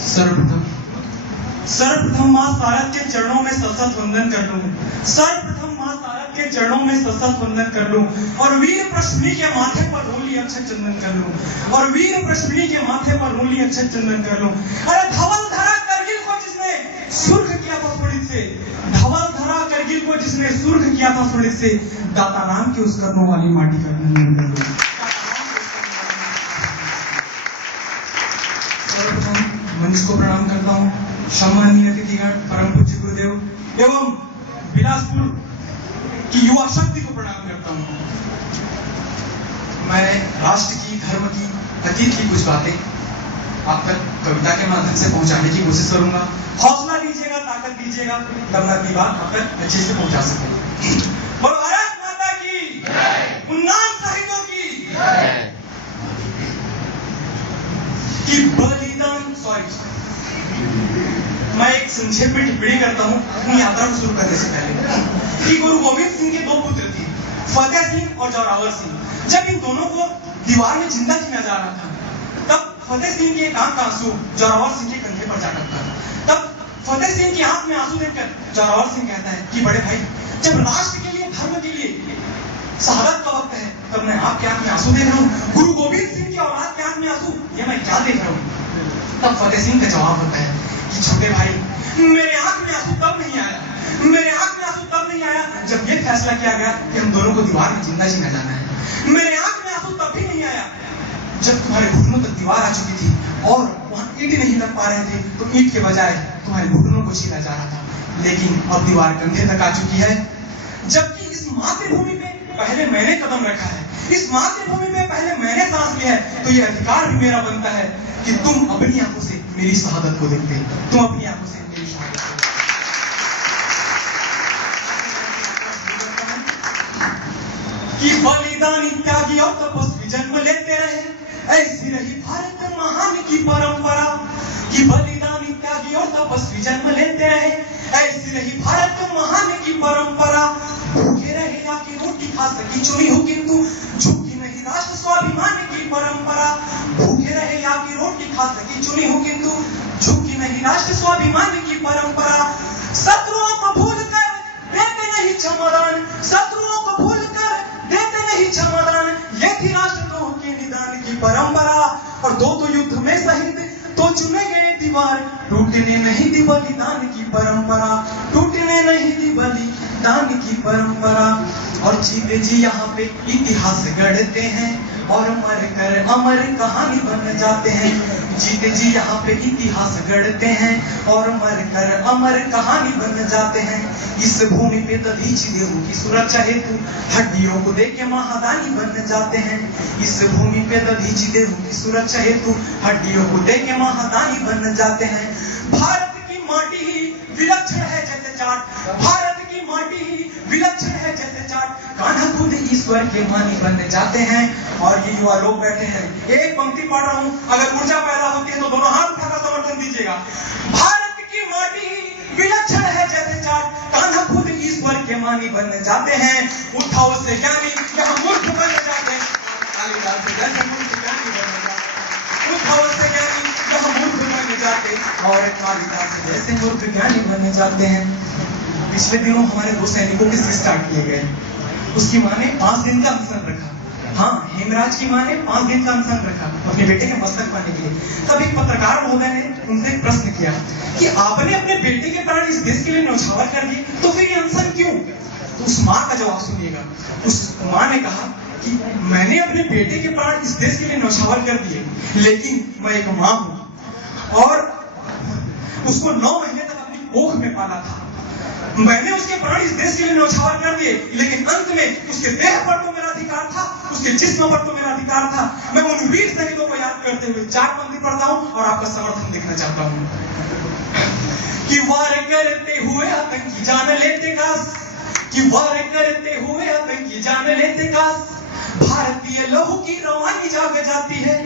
सर्वप्रथम माँ शारद के चरणों में सशत वंदन कर लूं। सर्वप्रथम माँ शारद के चरणों में सशत वंदन कर लूं और वीर प्रश्नी के माथे पर रोली अक्षत चंदन कर लूं और वीर प्रश्नी के माथे पर रोली अक्षत चंदन कर लूं। अरे धवल धरा करगिल को जिसने सुर्ख किया था थोड़ी से, धवल धरा करगिल को जिसने सुर्ख किया था थोड़ी से, दाता राम की उस कर्मों वाली माटी का वंदन कर लूं। सर्वप्रथम मंच को प्रणाम करता हूँ, सम्मानीय अतिथिगण, परम पूज्य गुरुदेव एवं बिलासपुर की युवा शक्ति को प्रणाम करता हूँ। मैं राष्ट्र की, धर्म की, अतीत की कुछ बातें आप तक कविता के माध्यम से पहुंचाने की कोशिश करूंगा। हौसला दीजिएगा, ताकत दीजिएगा, तब मैं अपनी बात आप तक अच्छे से पहुंचा सकूं। बोलो भारत माता की, उन्नाम शहीदों की बलिदान। मैं एक संक्षेप में टिप्पणी करता हूं अपनी यात्रा को शुरू करने से पहले कि गुरु गोविंद सिंह के दो पुत्र थे, फतेह सिंह और जोरावर सिंह। जब इन दोनों को दीवार में जिंदा किया जा रहा था, तब फतेह सिंह के एक आंख का आंसू जोरावर सिंह के कंधे पर जा टपका। तब फतेह सिंह की आंख में आंसू देखकर जोरावर सिंह कहता है कि बड़े भाई, जब राष्ट्र के लिए, धर्म के लिए शहादत का वक्त है, तब मैं आपके आंख में आंसू देख रहा हूँ, गुरु गोविंद सिंह की औलाद के आंख में आंसू, ये मैं क्या देख रहा हूँ। तब फतेह सिंह का जवाब होता है कि छोटे भाई, मेरे आंख में आंसू तब नहीं आया, मेरे आंख में आंसू तब नहीं आया जब ये फैसला किया गया कि हम दोनों को दीवार में जिंदा जीना जाना है। मेरे आंख में आंसू तब भी नहीं आया जब तुम्हारे घुटनों तक दीवार आ चुकी थी और वहां ईंट नहीं लग पा रहे थे, तो ईंट के बजाय तुम्हारे घुटनों को छीना जा रहा था। लेकिन अब दीवार कंधे तक आ चुकी है। जबकि इस मातृभूमि पे पहले मैंने कदम रखा है, इस मातृभूमि में पहले मैंने सांस लिया है, तो यह अधिकार भी मेरा बनता है कि तुम अपनी आंखों से मेरी शहादत को देखते, तुम अपनी आंखों से मेरी शहादत को कि बलिदानी त्यागी और तपस्वी जन्म लेते रहे, ऐसी रही भारत महान की परंपरा। कि बलिदानी त्यागी और तपस्वी जन्म लेते रहे, ऐसी रही भारत महान की परंपरा। भूखे रहे या कि रोटी खा सकी चुनी हो, किंतु झुकी नहीं राष्ट्र स्वाभिमान की परंपरा। भूखे रहे या कि रोटी खा सकी चुनी हो, किंतु झुकी नहीं राष्ट्र स्वाभिमान की परंपरा। शत्रुओं को भूल कर देते नहीं क्षमादान, शत्रुओं को भूल कर देते नहीं क्षमादान, ये थी राष्ट्रद्रोह के निदान की परंपरा। और दो तो युद्ध में शहीद तो चुने गए दीवार, टूटने नहीं दी बलिदान की परंपरा, टूटने नहीं दी बलिदान की परंपरा। और जीते जी यहाँ पे इतिहास गढ़ते हैं और मर कर अमर कहानी बन जाते हैं। जीते जी यहाँ पे इतिहास गढ़ते हैं और मर कर अमर कहानी बन जाते हैं। इस भूमि पे दधीच देहू की सुरक्षा हेतु हड्डियों को देके महादानी बन जाते हैं। इस भूमि पे दधीच देहू की सुरक्षा हेतु हड्डियों को देके महादानी बन जाते हैं। भारत की माटी ही विलक्षण है जैसे चाट, भारत की माटी ही विलक्षण है जैसे चाट, कान्हा खुद ईश्वर के मानी बन जाते हैं। और ये युवा लोग बैठे हैं, एक पंक्ति पढ़ रहा हूं, अगर ऊर्जा पैदा होती है तो दोनों हाथ उठाकर समर्थन दीजिएगा। भारत की माटी ही विलक्षण है जैसे चाट, कान्हा खुद ईश्वर के मानी बन जाते हैं। उठाओ से ज्ञानी यहाँ मूर्ख बन जाते हैं, कालिदास से जैसे मूर्ख ज्ञानी बन जाते, उठाओ से ज्ञानी यहाँ मूर्ख बन जाते और कालिदास से जैसे मूर्ख ज्ञानी बन जाते हैं। पिछले दिनों हमारे दो सैनिकों के सिर काट लिए गए, उसकी माँ ने 5 दिन का अनशन रखा। हाँ, हेमराज की माँ ने 5 दिन का अनशन रखा अपने बेटे के मस्तक पाने के लिए। तब एक पत्रकार महोदय ने उनसे एक प्रश्न किया कि आपने अपने बेटे के प्राण इस देश के लिए न्यौछावर कर दिए, तो फिर ये अनशन क्यों? तो उस माँ का जवाब सुनिएगा। उस माँ ने कहा कि मैंने अपने बेटे के प्राण इस देश के लिए न्यौछावर कर दिए, लेकिन मैं एक माँ हूँ और उसको 9 महीने तक अपनी कोख में पाला था। मैंने उसके प्राण इस देश के लिए न्यौछावर कर दिए, लेकिन अंत में उसके देह पर तो मेरा अधिकार था, उसके जिस्म पर तो मेरा अधिकार था। मैं उन वीर शहीदों को याद करते हुए 4 पंक्ति पढ़ता हूं और आपका समर्थन देखना चाहता हूं कि वार करते हुए आतंकी जान लेते काश, कि वार करते हुए आतंकी जान लेते काश, भारतीय लहू की रवानी जाग जाती है,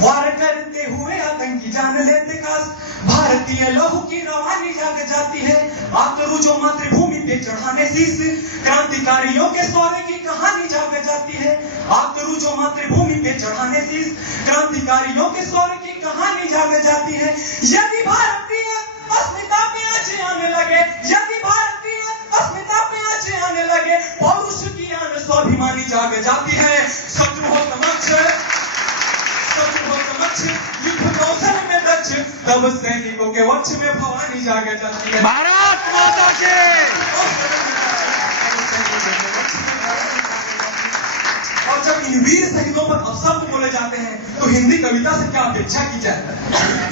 वार करते हुए आतंकी जान लेते काश। भारतीय लहू की रवानी जाग जाती है, आतरू जो मातृभूमि पे चढ़ाने शीश, क्रांतिकारियों के शौर्य की कहानी जाग जाती है, आतरू जो मातृभूमि पे चढ़ाने शीश, क्रांतिकारियों के शौर्य की कहानी जाग जाती है। यदि भारतीय अस्मिता पे आंचें आने लगे, यदि भारतीय अस्मिता पे आंचें आने लगे, पौरुष की आन स्वाभिमानी जाग जाती है। शत्रु हो समक्ष, शत्रु हो समक्ष, युद्ध कौशल में दक्ष, तब सैनिकों के वक्ष में भवानी जाग जाती है। भारत माता के। और जब इन वीर शहीदों पर अपशब्द बोले जाते हैं तो हिंदी कविता से क्या अपेक्षा की जाए?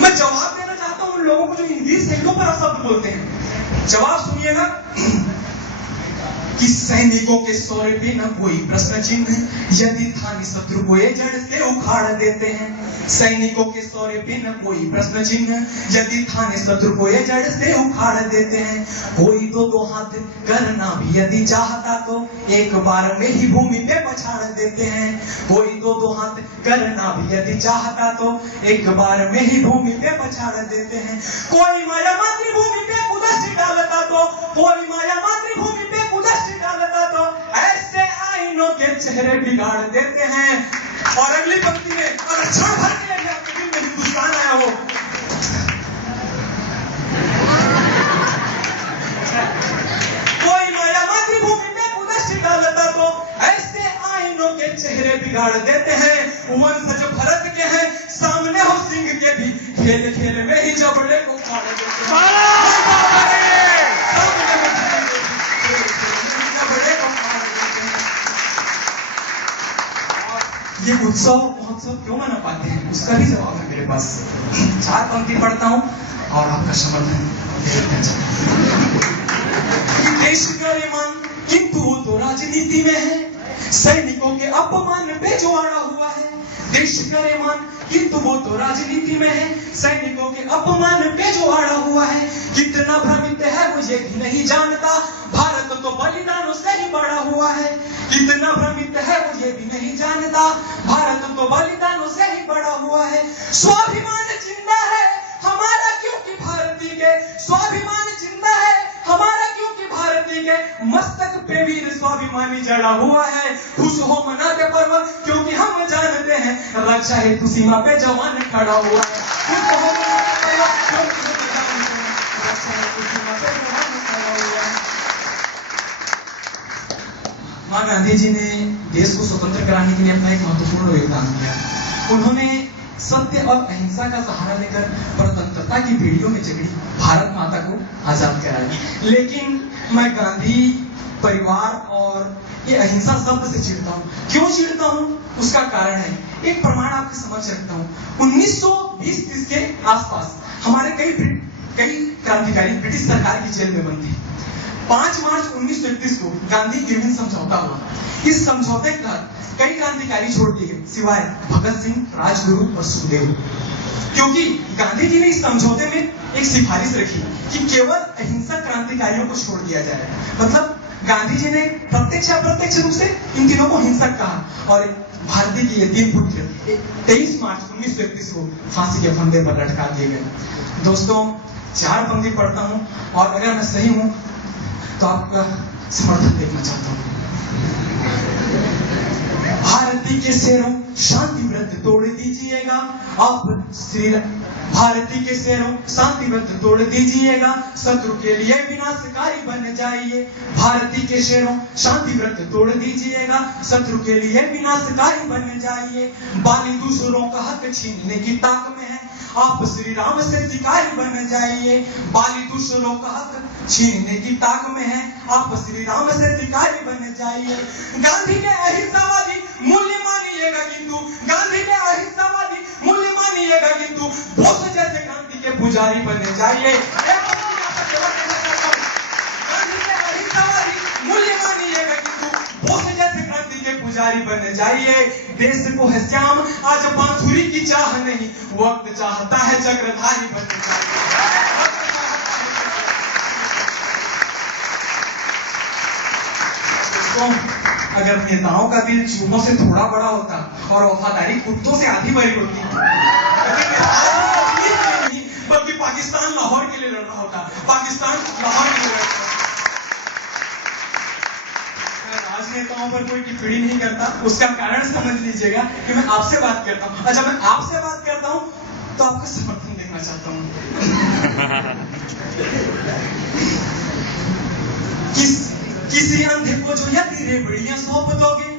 मैं जवाब देना चाहता हूं उन लोगों को जो इन वीर शहीदों पर अपशब्द बोलते हैं। जवाब सुनिएगा कि सैनिकों के शौर्य पे न कोई प्रश्न चिन्ह, यदि थाने शत्रु को ये जड़ से उखाड़ देते हैं। सैनिकों के शौर्य पे न कोई प्रश्न चिन्ह, यदि थाने शत्रु को ये जड़ से उखाड़ देते हैं। कोई तो दो हाथ करना भी यदि चाहता तो एक बार में ही भूमि पे पछाड़ देते हैं। कोई तो दो हाथ करना भी यदि चाहता तो एक बार में ही भूमि पे पछाड़ देते हैं। कोई माया मातृभूमि पे कुदृष्टि डालता तो, कोई माया मातृभूमि पे कुदृष्टि डालता तो ऐसे आईनों के चेहरे बिगाड़ देते हैं। और अगली पंक्ति में अगर क्षण भर के लिए आपके दिल में हिंदुस्तान आया हो, कोई माया मातृभूमि पे कुदृष्टि डालता तो ऐसे आईनों के चेहरे बिगाड़ देते हैं। वंशज भरत के हैं, सामने हो सिंह के भी, खेल खेल में ही जबड़े को फाड़ देते हैं। ये उत्सव महोत्सव क्यों मना पाते हैं, उसका भी जवाब है मेरे पास। 4 पंक्ति पढ़ता हूं और आपका समर्थन देश गरीमान किंतु वो तो राजनीति में है, सैनिकों के अपमान पे जो अड़ा हुआ है। देश गरीमान किंतु वो तो राजनीति में है, सैनिकों के अपमान पे जो अड़ा हुआ है। कितना भ्रमित है वो ये भी नहीं जानता, भारत तो बलिदानों से ही बड़ा हुआ है। कितना भ्रमित है वो ये भी नहीं जानता, भारत तो बलिदानों से ही बड़ा हुआ है। स्वाभिमान जिंदा है हमारा क्योंकि भारतीय के, स्वाभिमान जिंदा है हमारा क्योंकि भारतीय के, मस्तक पे वीर स्वाभिमानी जड़ा हुआ है। खुश हो मनाते पर्व क्योंकि हम जानते हैं, रक्षा हेतु सीमा पे जवान खड़ा हुआ है। खुश हो मनाते पर्व क्योंकि हम जानते हैं, रक्षा हेतु सीमा पे जवान खड़ा हुआ है। महात्मा गांधी जी ने देश को स्वतंत्र कराने के लिए अपना एक महत्वपूर्ण योगदान दिया। उन्होंने सत्य और अहिंसा का सहारा लेकर स्वतंत्रता की बेड़ियों में जकड़ी भारत माता को आजाद कराई। लेकिन मैं गांधी परिवार और ये अहिंसा शब्द से चिढ़ता हूँ। क्यों चिढ़ता हूँ उसका कारण है, एक प्रमाण आपके समक्ष रखता हूँ। 1920-30 के आसपास हमारे कई क्रांतिकारी ब्रिटिश सरकार की जेल में बंद थे। 5 मार्च 1931 को गांधी इरविन समझौता हुआ। इस समझौते के तहत कई क्रांतिकारी छोड़ दिए गए सिवाय भगत सिंह, राजगुरु और सुखदेव। क्योंकि गांधी जी ने इस समझौते में एक सिफारिश रखी कि केवल अहिंसक क्रांतिकारियों को छोड़ दिया जाए। मतलब गांधी जी ने प्रत्यक्ष अप्रत्यक्ष रूप से इन तीनों को हिंसक कहा। और भारती की ये 3 पुत्र 23 मार्च 1931 को फांसी के फंदे पर लटका दिए गए। दोस्तों 4 पंक्ति पढ़ता हूँ और अगर मैं सही हूँ तो आपका समर्थन देखना चाहता हूँ। भारती के शेरों शांति व्रत तोड़ दीजिएगा आप श्री, भारती के शेरों शांति व्रत तोड़ दीजिएगा, शत्रु के लिए विनाशकारी बन जाइए। भारती के शेरों शांति व्रत तोड़ दीजिएगा, शत्रु के लिए विनाशकारी बन जाइए। बाली दूसरों का हक छीनने की ताक में है, आप श्री राम से शिकारी बन जाइए। बाली दूसरों का हक छीनने की ताक में है, आप श्री राम से शिकारी बन जाइए। गांधी के अहिंसावादी मूल्य मानिएगा किंतु, गांधी के अहिंसावादी मूल्य मानिएगा किंतु बोस जैसे क्रांति के पुजारी बन जाइए। गांधी के अहिंसावादी मूल्य मानिएगा किंतु बोस जैसे क्रांति के पुजारी बन जाइए। देश को है श्याम आज बांसुरी की चाह नहीं, वक्त चाहता है चक्रधारी बन जाइए। अगर नेताओं का दिल चूहों से थोड़ा बड़ा होता और वफादारी कुत्तों से आधी बड़ी होती, नहीं बल्कि पाकिस्तान लाहौर के लिए लड़ना होता। पाकिस्तान लाहौर के लिए लड़ना होता। राजनेताओं पर कोई टिप्पणी नहीं करता, उसका कारण समझ लीजिएगा कि मैं आपसे बात करता हूं। अच्छा, मैं आपसे बात करता हूं तो आपका समर्थन देखना चाहता हूं। किसी अंधे को जो यदि रेबड़ियां सौंप दोगे,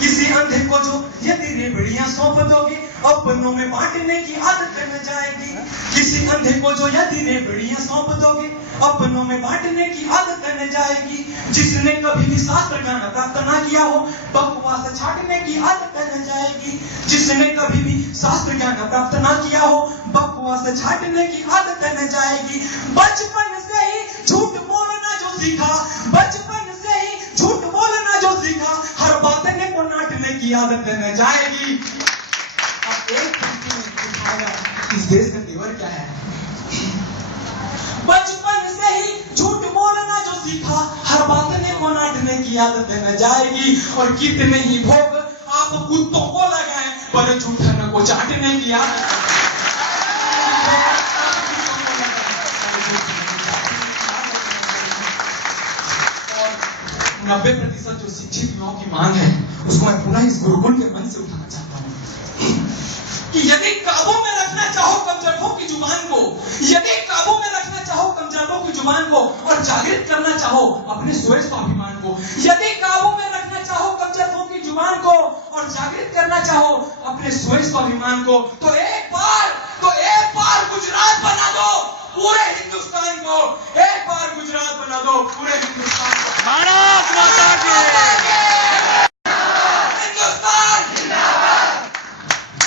किसी अंधे को जो यदि रेबड़ियां सौंप दोगे, अपनों में बांटने की आदत न जाएगी। किसी अंधे को जो यदि रेबड़ियां सौंप दोगे, अपनों में बांटने की आदत न जाएगी। जिसने कभी भी शास्त्र ज्ञान प्राप्त ना किया हो, बकवास छाटने की आदत न जाएगी। जिसने कभी भी शास्त्र ज्ञान प्राप्त ना किया हो, बकवास छाटने की आदत न जाएगी। बचपन से ही झूठ बोलना जो सीखा, बचपन से ही झूठ बोलना जो सीखा, हर बात को नाटने की आदत न जाएगी। अब एक इस देश का तेवर क्या है? बचपन से ही झूठ बोलना जो सीखा, हर बात को नाटने की आदत न जाएगी। और कितने ही भोग आप कुत्तों को लगाएं, पर झूठन को चाटने की आदत 90% जो शिक्षित युवाओं की मांग है, उसको मैं पुनः इस गुरुकुल के मन से उठाना चाहता हूं कि यदि काबू में रखना चाहो कमजोरों की जुबान को, यदि काबू में रखना चाहो कमजोरों की जुबान को, और जागृत करना चाहो अपने स्वयं स्वाभिमान को, यदि काबू में रखना चाहो कमजोरों की जुबान को और जागृत करना चाहो अपने स्वयं स्वाभिमान को, तो एक बार गुजरात